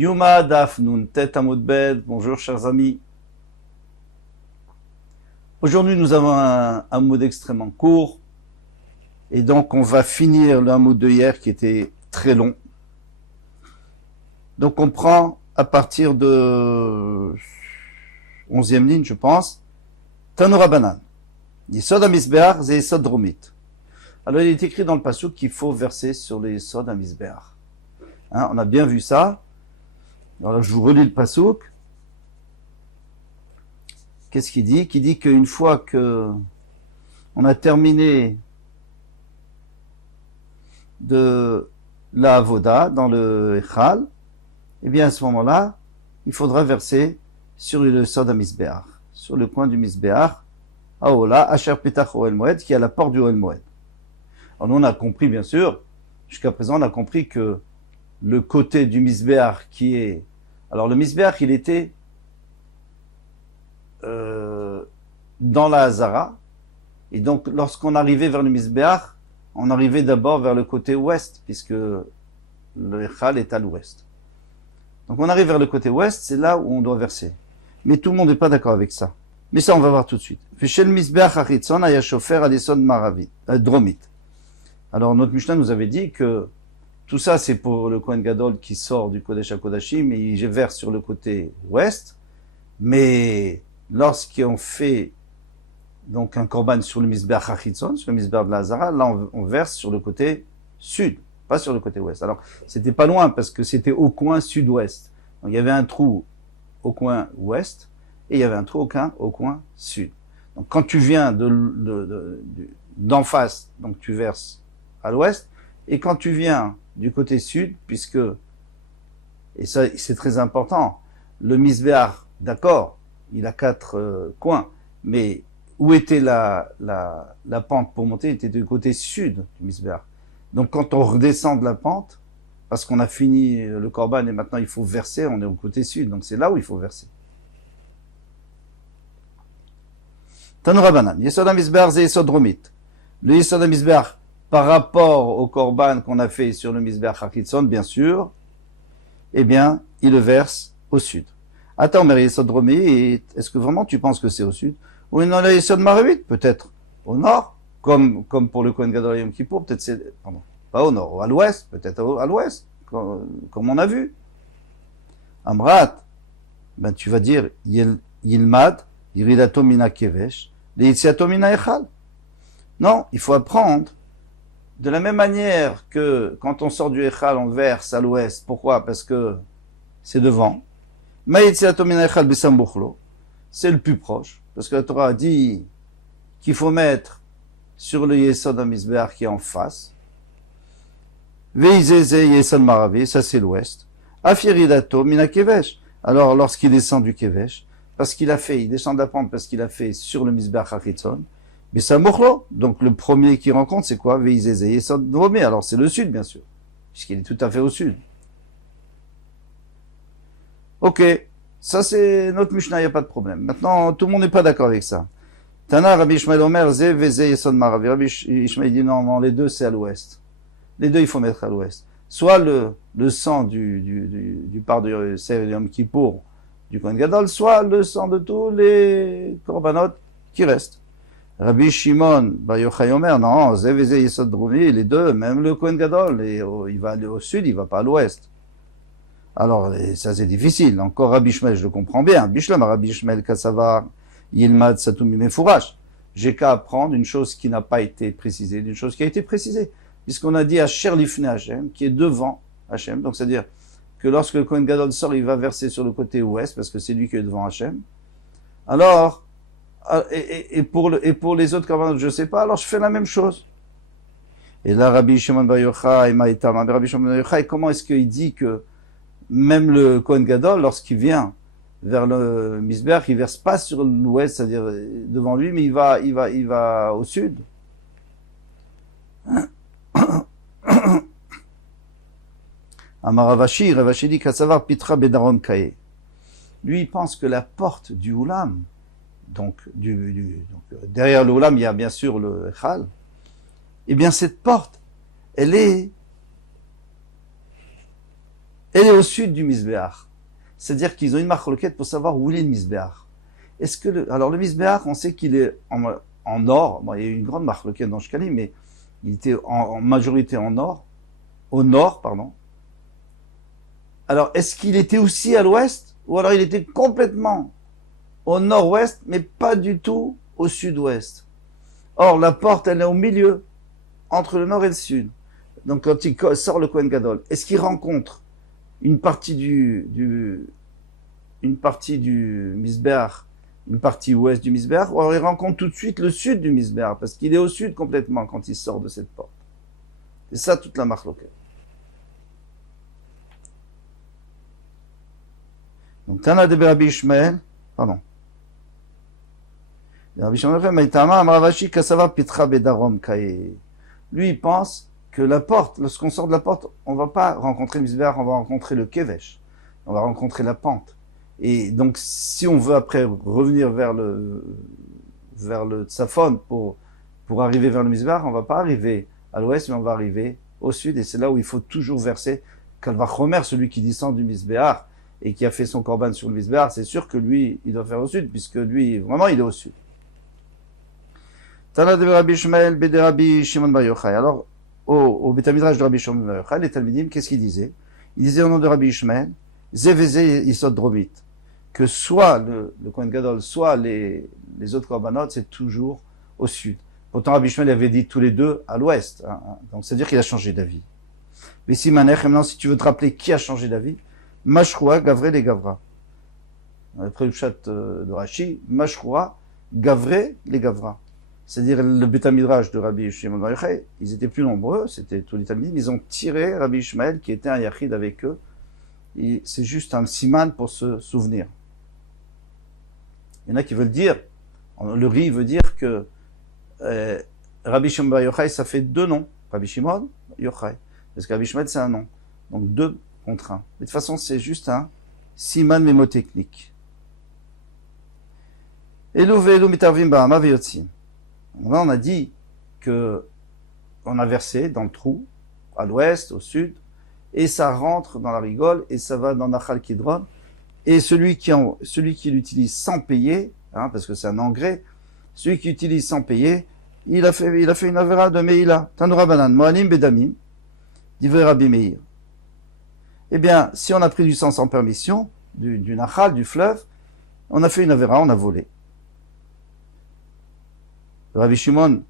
Yuma Daf Nun Tet Amud Bet. Bonjour chers amis. Aujourd'hui nous avons un Hamoud extrêmement court. Et donc on va finir le Hamoud de hier qui était très long. Donc on prend à partir de 11e ligne je pense. Tanura Banan. Yesod HaMizbeach et Yesod Dromit. Alors il est écrit dans le passouk qu'il faut verser sur les Yesod HaMizbeach. On a bien vu ça. Alors je vous relis le passouk. Qu'est-ce qu'il dit? Qu'il dit qu'une fois que on a terminé de la avoda dans le echal, eh bien à ce moment-là, il faudra verser sur le Yesod HaMizbeach, sur le coin du Mizbeach, Aola, Asher Petach Ohel Moed, qui est à la porte du Ohel Moed. Alors nous on a compris bien sûr, jusqu'à présent on a compris que le côté du Mizbeach qui est... Alors le Mizbeach il était dans la Hazara, et donc lorsqu'on arrivait vers le Mizbeach, on arrivait d'abord vers le côté ouest, puisque le Echal est à l'ouest. Donc on arrive vers le côté ouest, c'est là où on doit verser. Mais tout le monde n'est pas d'accord avec ça. Mais ça on va voir tout de suite. Chez le Mizbeach Achitzon, aya shofer al yesod maravit, dromit. Alors notre Mishnah nous avait dit que tout ça c'est pour le Kohen Gadol qui sort du Kodesh HaKodashim et il verse sur le côté ouest. Mais lorsqu'on fait donc un korban sur le Mizbeach Achitzon, sur le Mizbeach de la Hazara, là on verse sur le côté sud, pas sur le côté ouest. Alors c'était pas loin parce que c'était au coin sud-ouest. Donc il y avait un trou au coin ouest et il y avait un trou au coin sud. Donc quand tu viens d'en face, donc tu verses à l'ouest, et quand tu viens du côté sud, puisque, et ça c'est très important, le Mizbeach, d'accord, il a 4 coins, mais où était la pente pour monter? Il était du côté sud du Mizbeach. Donc quand on redescend de la pente, parce qu'on a fini le korban et maintenant il faut verser, on est au côté sud, donc c'est là où il faut verser. Tanura Banan, Yesod HaMizbeach et Yesod Dromit. Le Yesod HaMizbeach par rapport au korban qu'on a fait sur le Mizbeach Achitzon, bien sûr, eh bien, il le verse au sud. Attends, mais Yesod Dromit, est-ce que vraiment tu penses que c'est au sud? Ou non, le Yesod Maravit, peut-être au nord, comme pour le Kohen Gadol Yom Kippour, peut-être c'est, pardon, pas au nord, à l'ouest, peut-être à l'ouest, comme on a vu. Amrat, ben tu vas dire, Yilmad, Yiridato Mina Kevesh, Leitziato Mina Echal. Non, il faut apprendre de la même manière que quand on sort du Echal, on verse à l'ouest. Pourquoi? Parce que c'est devant. Maïtziato Mina Echal Besambuchlo, c'est le plus proche. Parce que la Torah a dit qu'il faut mettre sur le Yesod HaMizbeach qui est en face. Veizeze Yesod Maravi, ça c'est l'ouest. Afiridato Mina Kevesh. Alors lorsqu'il descend du Kevesh, parce qu'il a fait, il descend de la pente parce qu'il a fait sur le Mizbeach Achitzon, mais c'est un Mochlo. Donc le premier qui rencontre, c'est quoi? Veizeze Yesod Dromé. Alors c'est le sud, bien sûr, puisqu'il est tout à fait au sud. Ok, ça c'est notre Mishnah, il n'y a pas de problème. Maintenant, tout le monde n'est pas d'accord avec ça. Tana, Rabbi Ishmael Omer, Ze Veze Yesod Maravi. Rabbi Ishmael dit non, les deux c'est à l'ouest. Les deux il faut mettre à l'ouest. Soit le sang du part de Yom Kippour du Kohen Gadol, soit le sang de tous les korbanot qui restent. Rabbi Shimon Bar Yochai Omer, non, Ze Veze Yesod Dromé, les deux, même le Kohen Gadol, il va aller au sud, il va pas à l'ouest. Alors, ça c'est difficile. Encore Rabbi Ishmael, je le comprends bien. Bishlam, Rabbi Ishmael Kassavar, Yilmad Satumi Mefourash. J'ai qu'à apprendre une chose qui n'a pas été précisée, d'une chose qui a été précisée. Puisqu'on a dit Asher Lifnei Hashem, qui est devant Hashem. Donc, c'est-à-dire que lorsque le Kohen Gadol sort, il va verser sur le côté ouest, parce que c'est lui qui est devant Hashem. Alors, et pour les autres korbanot, je sais pas, alors je fais la même chose. Et là, Rabbi Shimon Bar Yochai, Rabbi Shimon Bar Yochai, comment est-ce qu'il dit que même le Kohen Gadol, lorsqu'il vient vers le Mizbeach, il verse pas sur l'ouest, c'est-à-dire devant lui, mais il va au sud. Amaravashi, Ravashi dit Kassavar Pitra Bedaron Kaye. Lui, il pense que la porte du Oulam, donc derrière le Oulam, il y a bien sûr le Echal, eh bien cette porte, elle est elle est au sud du Misbéach. C'est-à-dire qu'ils ont une marloquette pour savoir où il est le Misbéach. Est-ce que alors le Misbéach, on sait qu'il est en or. Bon, il y a eu une grande marloquette dans Shkali, mais il était en majorité en or, au nord, pardon. Alors, est-ce qu'il était aussi à l'ouest, ou alors il était complètement au nord-ouest, mais pas du tout au sud-ouest? Or, la porte, elle est au milieu, entre le nord et le sud. Donc, quand il sort le Kohen Gadol, est-ce qu'il rencontre une partie du Misbéach, une partie ouest du Misbéach, ou alors il rencontre tout de suite le sud du Misbéach, parce qu'il est au sud complètement quand il sort de cette porte. C'est ça toute la marloquette. Donc, Tana de Rabbi Ishmael, pardon. Lui, il pense que la porte, lorsqu'on sort de la porte, on va pas rencontrer le Misbéach, on va rencontrer le Kevesh. On va rencontrer la pente. Et donc, si on veut après revenir vers le Tsafon pour arriver vers le Misbéach, on va pas arriver à l'ouest, mais on va arriver au sud. Et c'est là où il faut toujours verser Kalvachomer, celui qui descend du Misbéach et qui a fait son korban sur le Misbéach. C'est sûr que lui, il doit faire au sud, puisque lui, vraiment, il est au sud. Tana de Rabbi Ishmael, Bede Rabbi Shimon Bar Yochai. Alors, au Beth Midrash de Rabbi Shimon Bar Yochai, les Talmidim, qu'est-ce qu'ils disaient? Ils disaient au nom de Rabbi Ishmael, Zévézé Isod Dromit, que soit le Kohen Gadol, soit les autres korbanot, c'est toujours au sud. Pourtant, Rabbi Ishmael avait dit tous les deux à l'ouest. Hein. Donc, c'est-à-dire qu'il a changé d'avis. Mais si maintenant, si tu veux te rappeler qui a changé d'avis, Mashroua, Gavré, les Gavra. Après le chat de Rashi, Mashroua, Gavré, les Gavra. C'est-à-dire le Beth Midrash de Rabbi Shimon Bar Yochai, ils étaient plus nombreux, c'était tous les Talmidim, ils ont tiré Rabbi Ishmael, qui était un Yachid avec eux. Et c'est juste un siman pour se souvenir. Il y en a qui veulent dire, le riz veut dire que Rabbi Shimon Bar Yochai, ça fait deux noms. Rabbi Shimon, Yochai. Parce que Rabbi Ishmael, c'est un nom. Donc deux contre un. Mais de toute façon, c'est juste un siman mémotechnique. Elu ve'elu mitarvim ba'ama ve'yotzim. Là, on a dit que on a versé dans le trou, à l'ouest, au sud, et ça rentre dans la rigole, et ça va dans Nachal Kidron, et celui qui l'utilise sans payer, hein, parce que c'est un engrais, celui qui utilise sans payer, il a fait une avéra de Meïla. Tanoura Banan, Moalim Bedamim, divrei Rabbi Meir. Eh bien, si on a pris du sang sans permission, du Nachal, du fleuve, on a fait une avéra, on a volé. Rabbi Shimon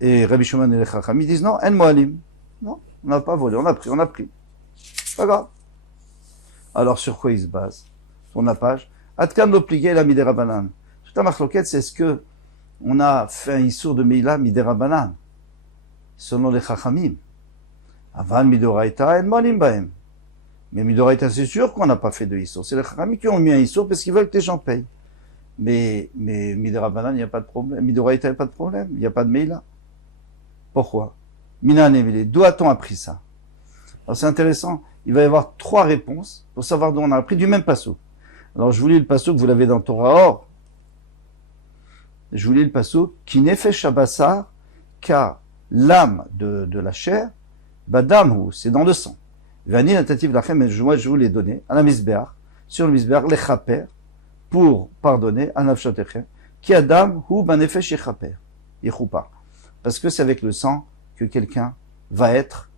et Rabbi Shimon et les Chachamim disent non, en Moalim. Non, on n'a pas volé, on a pris. Pas grave. Alors sur quoi il se base? Sur la page. Atkan l'oblié la midera-banan. Toute la marloquette, c'est ce que on a fait un issour de Meila midera-banan. Selon les Chachamim. Avan midoraita en Moalim baem. Mais midoraita, c'est sûr qu'on n'a pas fait de issour. C'est les Chachamim qui ont mis un issour parce qu'ils veulent que les gens payent. Mais Midera Banan, il n'y a pas de problème. Midoraita, il n'y a pas de problème. Il n'y a pas de Meila. Pourquoi? Mina Nevele. D'où a-t-on appris ça? Alors c'est intéressant. Il va y avoir trois réponses pour savoir d'où on a appris du même passouk. Alors je vous lis le passouk, vous l'avez dans Torah Or. Je vous lis le passouk. Qui n'est fait Shabassar, car l'âme de la chair, Badamhu, c'est dans le sang. Vani natativ lachem, mais moi je vous l'ai donné, à la Misbéach, sur le Misbéach, les chaper, pour pardonner à Nafshotechem, qui Adam hu banefesh yechaper, yechupa. Parce que c'est avec le sang que quelqu'un va être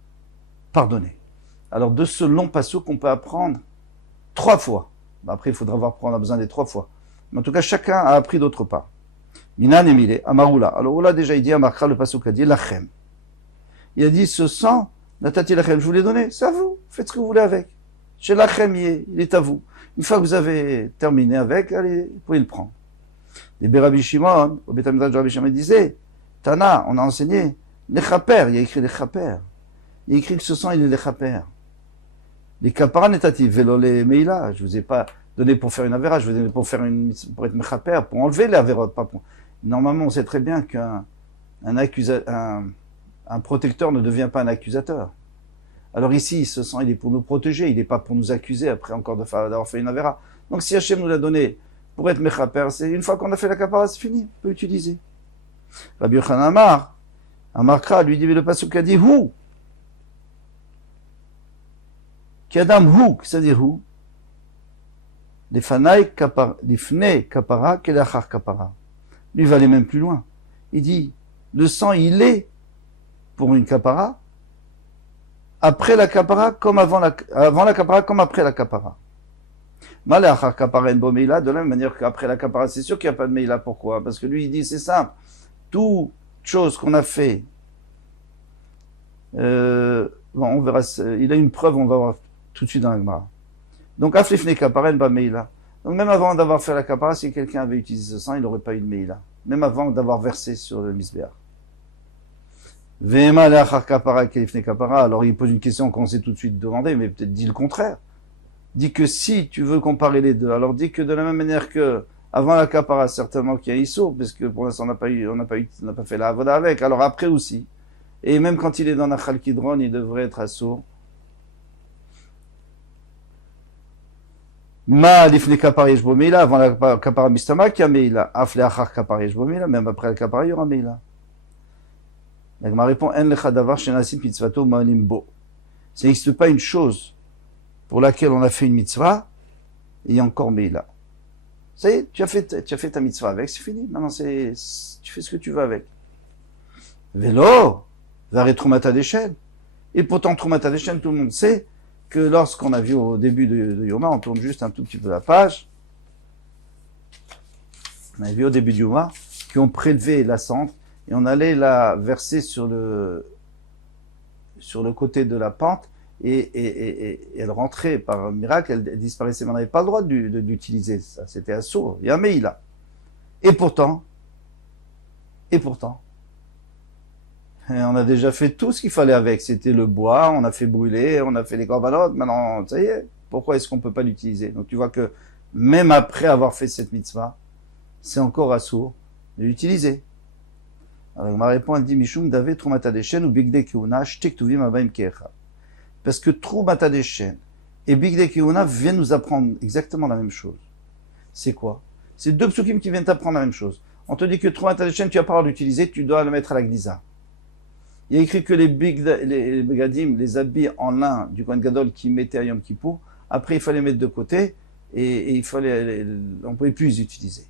pardonné. Alors de ce long passouk qu'on peut apprendre 3 fois. Après il faudra voir prendre besoin des 3 fois. Mais en tout cas chacun a appris d'autre part. Minan emile, amaroula. Alors là déjà il dit Amarkra, le passouk a dit lachem. Il a dit ce sang, natati lachem, je vous l'ai donné, c'est à vous, faites ce que vous voulez avec. Chez lachem il est à vous. Une fois que vous avez terminé avec, allez, vous pouvez le prendre. Les Rabbi Shimon, au Beth Midrash de Rabbi Shimon, disait, Tana, on a enseigné, les chaper, il y a écrit les chaper. Il y a écrit que ce sang, il est les chaper. Les kaparan netativ, vélo les meila, je vous ai pas donné pour faire une avéra, je vous ai donné pour faire pour être mechaper, pour enlever les avérotes, pas pour... Normalement, on sait très bien qu'un protecteur ne devient pas un accusateur. Alors ici, ce sang, il est pour nous protéger, il n'est pas pour nous accuser après encore d'avoir fait une avéra. Donc si Hachem nous l'a donné pour être mechaper, c'est une fois qu'on a fait la kapara, c'est fini, on peut utiliser. Rabbi Yochanan Amarkra lui dit, mais le pasuk a dit, où? Ki Adam hu, c'est-à-dire hu, Lifnei kapara kelachar kapara. Lui va aller même plus loin. Il dit, le sang, il est pour une kapara, après la kapara, comme avant la kapara, comme après la kapara. Malachar kapara en bo meila, de la même manière qu'après la kapara, c'est sûr qu'il n'y a pas de meila. Pourquoi? Parce que lui, il dit, c'est simple. Toute chose qu'on a fait, bon, on verra, il a une preuve, on va voir tout de suite dans la Gemara. Donc, aflifne kapara en ba meila. Donc, même avant d'avoir fait la kapara, si quelqu'un avait utilisé ce sang, il n'aurait pas eu de meila. Même avant d'avoir versé sur le misbéach. Vema leachar kapara kelifne kapara. Alors, il pose une question qu'on s'est tout de suite demandé, mais peut-être dit le contraire. Dit que si tu veux comparer les deux, alors dit que de la même manière que avant la kapara, certainement qu'il y a Issour, parce que pour l'instant on n'a pas fait la avoda avec. Alors après aussi. Et même quand il est dans Nachal Kidron, il devrait être assourd. Ma lifne kapara yeshbo meila, avant la kapara mistama, qu'il y a meila. Af leachar kapara yeshbo meila, même après la kapara, il y aura meila. La Gemara répond, en lecha davar shenasim mitzvato ma'alim bo. Ça n'existe pas une chose pour laquelle on a fait une mitzvah, et il y a encore meila. Ça y est, tu as fait ta mitzvah avec, c'est fini. Maintenant, tu fais ce que tu veux avec. Vélo, varé trumata deshen. Et pourtant, trumata deshen, tout le monde sait que lorsqu'on a vu au début de Yoma, on tourne juste un tout petit peu la page, on a vu au début de Yoma, qu'on prélevait la cendre, et on allait la verser sur le côté de la pente, et elle rentrait par miracle, elle disparaissait, mais on n'avait pas le droit d'utiliser ça, c'était assourd, il y a un meila. Et pourtant, on a déjà fait tout ce qu'il fallait avec, c'était le bois, on a fait brûler, on a fait les corbanotes, maintenant, ça y est, pourquoi est-ce qu'on peut pas l'utiliser? Donc tu vois que, même après avoir fait cette mitzvah, c'est encore assourd de l'utiliser. Alors ma réponse, elle dit, Mishum David Trumata Deshen ou Bigde Keuna, Shtek Tuvim Abaim Kecha. Parce que Trumata Deshen et Bigde Keuna viennent nous apprendre exactement la même chose. C'est quoi? C'est deux psukim qui viennent t'apprendre la même chose. On te dit que Trumata Deshen, tu as pas le droit d'utiliser, tu dois le mettre à la Gnisa. Il y a écrit que les Begadim, les habits en lin du Kohen Gadol qui mettaient à Yom Kippour, après il fallait mettre de côté et on ne pouvait plus les utiliser.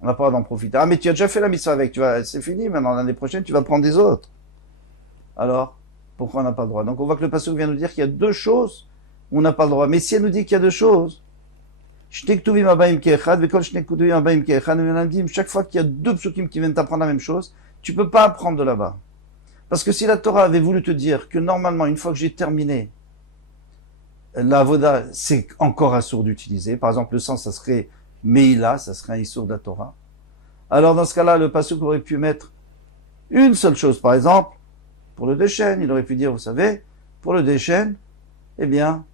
On n'a pas le droit d'en profiter. Ah, mais tu as déjà fait la mitzvah avec, c'est fini, maintenant l'année prochaine, tu vas prendre des autres. Alors, pourquoi on n'a pas le droit? Donc on voit que le pasteur vient nous dire qu'il y a deux choses où on n'a pas le droit. Mais si elle nous dit qu'il y a deux choses, chaque fois qu'il y a deux psukim qui viennent t'apprendre la même chose, tu peux pas apprendre de là-bas. Parce que si la Torah avait voulu te dire que normalement, une fois que j'ai terminé, la avoda, c'est encore assourd d'utiliser. Par exemple, le sang, ça serait meila, ça serait un issour de la Torah. Alors dans ce cas-là, le pasuk aurait pu mettre une seule chose, par exemple, pour le déchène, il aurait pu dire, vous savez, pour le déchène, eh bien,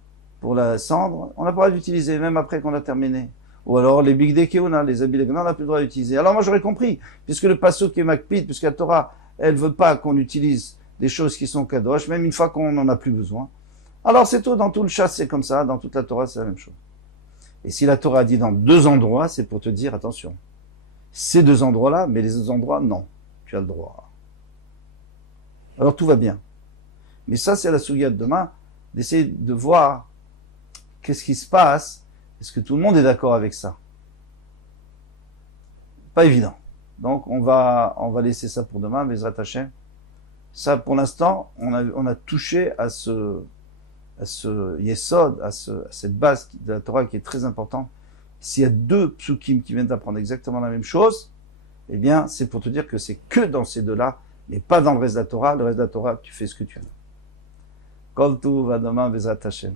pour la cendre, on n'a pas le droit d'utiliser, même après qu'on a terminé. Ou alors, les bigdei keuna, les habits on n'a plus le droit d'utiliser. Alors moi, j'aurais compris, puisque le pasuk est makpid, puisque la Torah, elle veut pas qu'on utilise des choses qui sont kadosh, même une fois qu'on n'en a plus besoin. Alors c'est tout, dans tout le chasse, c'est comme ça, dans toute la Torah, c'est la même chose. Et si la Torah dit dans deux endroits, c'est pour te dire, attention, ces deux endroits-là, mais les autres endroits, non, tu as le droit. Alors tout va bien. Mais ça, c'est la souillade de demain, d'essayer de voir qu'est-ce qui se passe, est-ce que tout le monde est d'accord avec ça? Pas évident. Donc on va laisser ça pour demain, Bezrat Hashem. Ça, pour l'instant, on a touché à ce yesod, à cette base de la Torah qui est très importante. S'il y a deux psukim qui viennent d'apprendre exactement la même chose, eh bien, c'est pour te dire que c'est que dans ces deux-là, mais pas dans le reste de la Torah. Le reste de la Torah, tu fais ce que tu veux. Kol tu va demain, Bezrat Hashem.